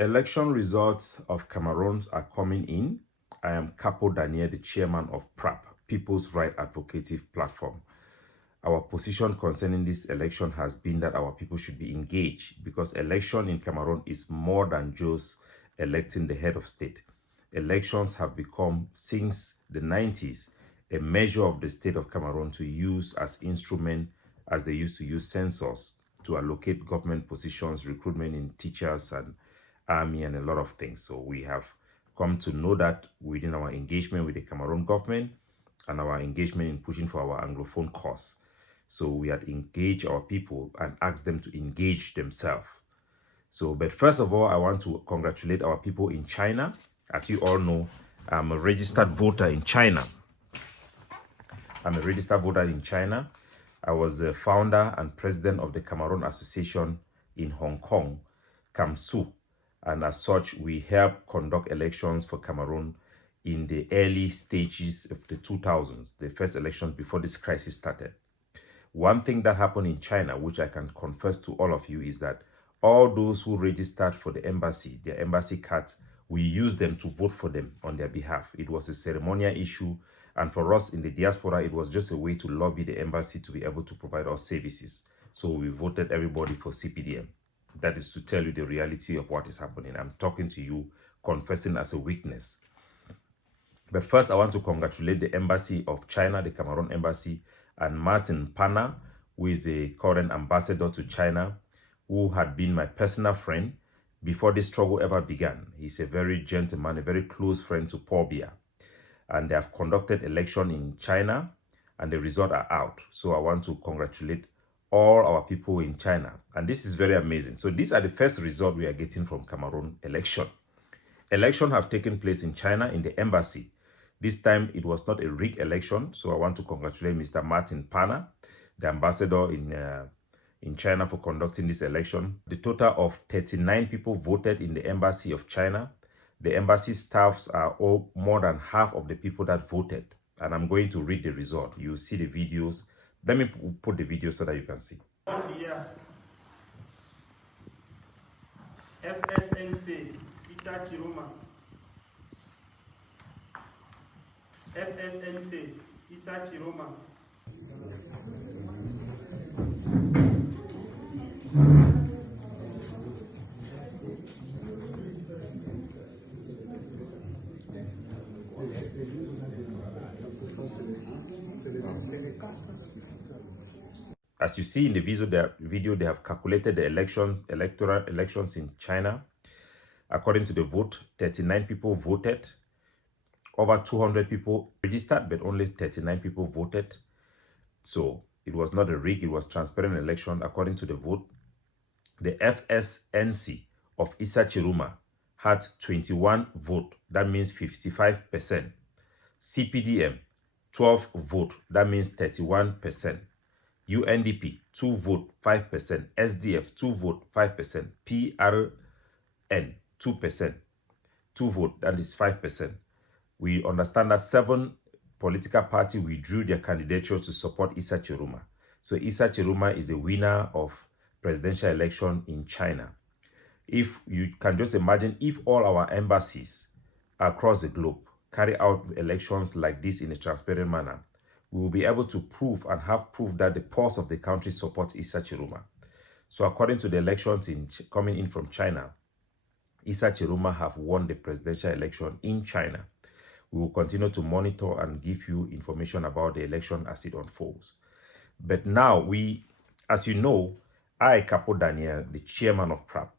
Election results of Cameroon are coming in. I am Capo Daniel, the chairman of PRAP, People's Right Advocative Platform. Our position concerning this election has been that our people should be engaged because election in Cameroon is more than just electing the head of state. Elections have become, since the 90s, a measure of the state of Cameroon to use as instrument as they used to use census to allocate government positions, recruitment in teachers and army and a lot of things. So we have come to know that within our engagement with the Cameroon government and our engagement in pushing for our Anglophone cause. So we had engaged our people and asked them to engage themselves. So, but first of all, I want to congratulate our people in China. As you all know, I'm a registered voter in China. I was the founder and president of the Cameroon Association in Hong Kong, CAMSU. And as such, we helped conduct elections for Cameroon in the early stages of the 2000s, the first elections before this crisis started. One thing that happened in China, which I can confess to all of you, is that all those who registered for the embassy, their embassy cards, we used them to vote for them on their behalf. It was a ceremonial issue. And for us in the diaspora, it was just a way to lobby the embassy to be able to provide us services. So we voted everybody for CPDM. That is to tell you the reality of what is happening. I'm talking to you, confessing as a witness. But first, I want to congratulate the embassy of China, the Cameroon embassy, and Martin Pana, who is the current ambassador to China, who had been my personal friend before this struggle ever began. He's a very gentleman, a very close friend to Paul Biya. And they have conducted election in China, and the results are out. So I want to congratulate all our people in China. And this is very amazing. So these are the first results we are getting from Cameroon election. Elections have taken place in China in the embassy. This time it was not a rigged election. So I want to congratulate Mr. Martin Pana, the ambassador in China, for conducting this election. The total of 39 people voted in the embassy of China. The embassy staffs are all more than half of the people that voted. And I'm going to read the result. You see the videos. Let me put the video so that you can see. FSNC, Isa Chiruma. FSNC, Isa Chiruma. As you see in the video, they have calculated the electoral elections in China. According to the vote, 39 people voted. Over 200 people registered, but only 39 people voted. So it was not a rig, it was transparent election. According to the vote, the FSNC of Isa Chiruma had 21 votes. That means 55%. CPDM, 12 votes. That means 31%. UNDP, 2 vote, 5%. SDF, 2 vote, 5%. PRN, 2%. 2 vote, that is 5%. We understand that 7 political parties withdrew their candidatures to support Isa Chiruma. So Isa Chiruma is the winner of presidential election in China. If you can just imagine, if all our embassies across the globe carry out elections like this in a transparent manner, we will be able to prove and have proof that the pulse of the country supports Isa Chiruma. So according to the elections coming in from China, Isa Chiruma have won the presidential election in China. We will continue to monitor and give you information about the election as it unfolds. But now as you know, I, Capo Daniel, the chairman of PRAP,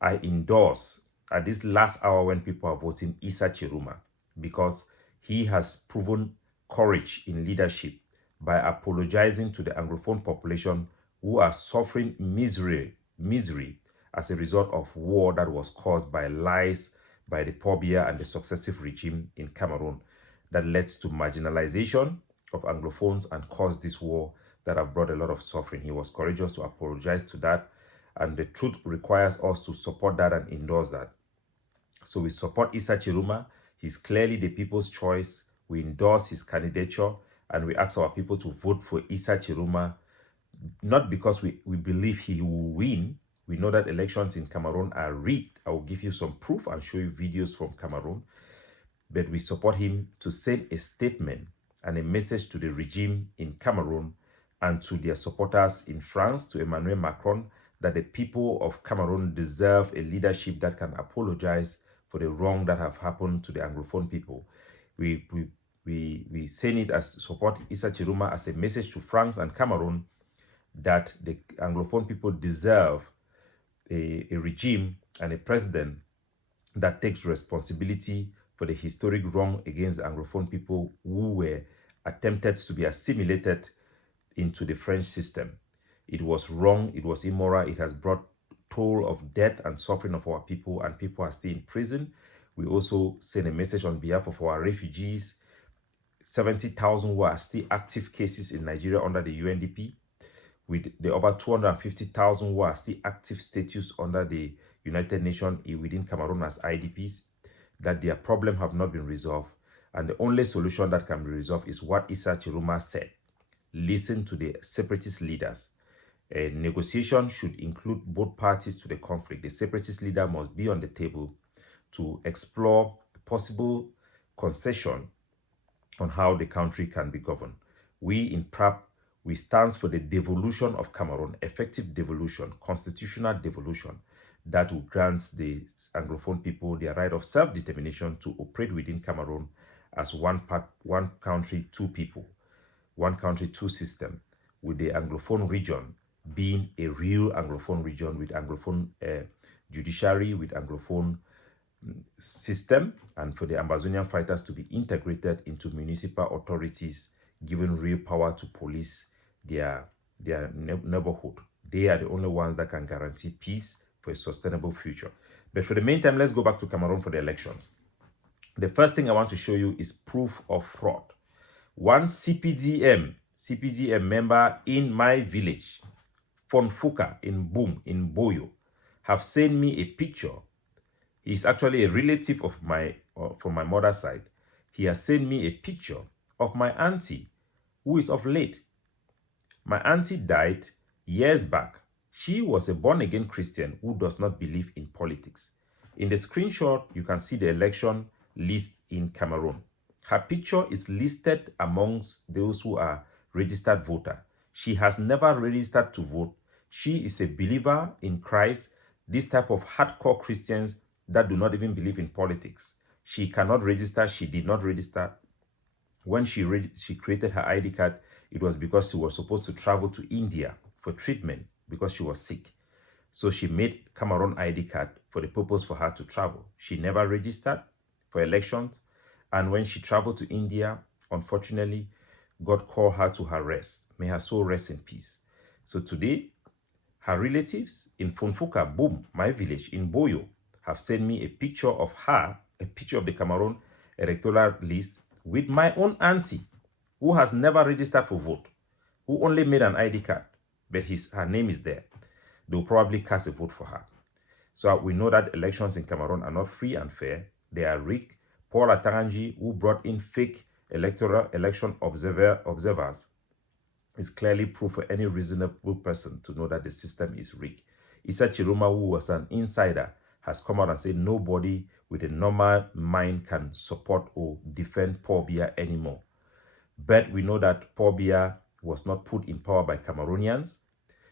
I endorse at this last hour when people are voting Isa Chiruma because he has proven courage in leadership by apologizing to the Anglophone population who are suffering misery as a result of war that was caused by lies by the Paul Biya and the successive regime in Cameroon that led to marginalization of Anglophones and caused this war that have brought a lot of suffering. He was courageous to apologize to that, and the truth requires us to support that and endorse that. So we support Isa Chiruma. He's clearly the people's choice. We endorse his candidature, and we ask our people to vote for Isa Chiruma, not because we believe he will win. We know that elections in Cameroon are rigged. I will give you some proof and show you videos from Cameroon. But we support him to send a statement and a message to the regime in Cameroon and to their supporters in France, to Emmanuel Macron, that the people of Cameroon deserve a leadership that can apologize for the wrong that have happened to the Anglophone people. We send it as support Issa Chiroma as a message to France and Cameroon that the Anglophone people deserve a regime and a president that takes responsibility for the historic wrong against the Anglophone people who were attempted to be assimilated into the French system. It was wrong, it was immoral, it has brought toll of death and suffering of our people, and people are still in prison. We also send a message on behalf of our refugees, 70,000 who are still active cases in Nigeria under the UNDP, with the over 250,000 who are still active status under the United Nations within Cameroon as IDPs, that their problem have not been resolved. And the only solution that can be resolved is what Issa Chiroma said. Listen to the separatist leaders. A negotiation should include both parties to the conflict. The separatist leader must be on the table to explore possible concession on how the country can be governed. We in PRAP, we stand for the devolution of Cameroon, effective devolution, constitutional devolution, that will grant the Anglophone people their right of self-determination to operate within Cameroon as one country, two people, one country, two system, with the Anglophone region being a real Anglophone region with Anglophone judiciary, with Anglophone system, and for the Amazonian fighters to be integrated into municipal authorities, given real power to police their neighborhood. They are the only ones that can guarantee peace for a sustainable future. But for the meantime, let's go back to Cameroon for the elections. The first thing I want to show you is proof of fraud. One CPDM member in my village, Fonfuka in Boom, in Boyo, have sent me a picture. He's actually a relative of from my mother's side. He has sent me a picture of my auntie, who is of late. My auntie died years back. She was a born-again Christian who does not believe in politics. In the screenshot, you can see the election list in Cameroon. Her picture is listed amongst those who are registered voter. She has never registered to vote. She is a believer in Christ, this type of hardcore Christians that do not even believe in politics. She cannot register. She did not register. When she created her ID card, it was because she was supposed to travel to India for treatment because she was sick. So she made Cameroon ID card for the purpose for her to travel. She never registered for elections. And when she traveled to India, unfortunately, God called her to her rest. May her soul rest in peace. So today, her relatives in Fonfuka, Boom, my village, in Boyo, have sent me a picture of her, a picture of the Cameroon electoral list with my own auntie, who has never registered for vote, who only made an ID card, but her name is there. They'll probably cast a vote for her. So we know that elections in Cameroon are not free and fair. They are rigged. Paul Ataranji, who brought in fake election observers, is clearly proof for any reasonable person to know that the system is rigged. Issa Chiroma, who was an insider, has come out and said nobody with a normal mind can support or defend Paul Biya anymore. But we know that Paul Biya was not put in power by Cameroonians.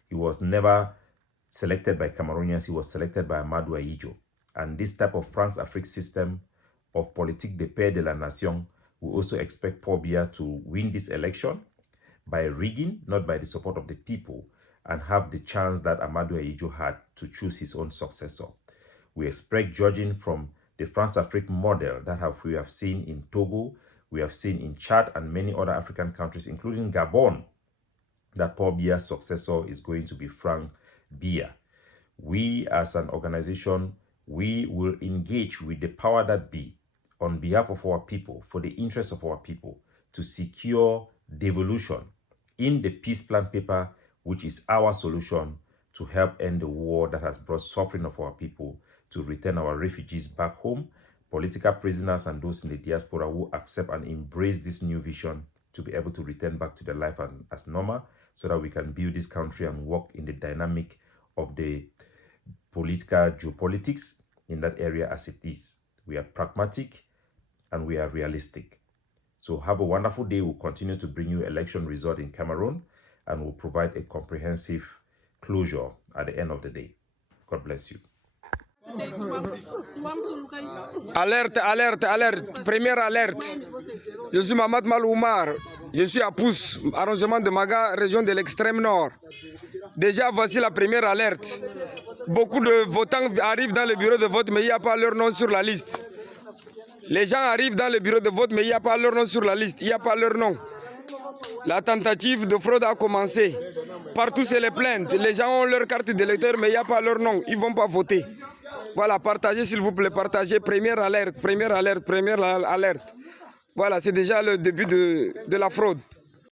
He was never selected by Cameroonians. He was selected by Amadou Ahidjo. And this type of France-Afrique system of politique de paix de la nation, we also expect Paul Biya to win this election by rigging, not by the support of the people, and have the chance that Amadou Ahidjo had to choose his own successor. We expect judging from the France-Afrique model that we have seen in Togo, we have seen in Chad and many other African countries, including Gabon, that Paul Biya's successor is going to be Frank Biya. We as an organization, we will engage with the power that be on behalf of our people, for the interest of our people, to secure devolution in the peace plan paper, which is our solution to help end the war that has brought suffering of our people, to return our refugees back home, political prisoners and those in the diaspora who accept and embrace this new vision to be able to return back to their life as normal, so that we can build this country and work in the dynamic of the political geopolitics in that area as it is. We are pragmatic and we are realistic. So have a wonderful day. We'll continue to bring you election result in Cameroon, and we'll provide a comprehensive closure at the end of the day. God bless you. Alerte, alerte, alerte. Première alerte. Je suis Mamad Maloumar. Je suis à Pousse, arrondissement de Maga, région de l'extrême nord. Déjà, voici la première alerte. Beaucoup de votants arrivent dans le bureau de vote, mais il n'y a pas leur nom sur la liste. Les gens arrivent dans le bureau de vote, mais il n'y a pas leur nom sur la liste. Il n'y a pas leur nom. La tentative de fraude a commencé. Partout, c'est les plaintes. Les gens ont leur carte d'électeur, mais il n'y a pas leur nom. Ils ne vont pas voter. Voilà, partagez s'il vous plaît, partagez. Première alerte, première alerte, première alerte. Voilà, c'est déjà le début de la fraude.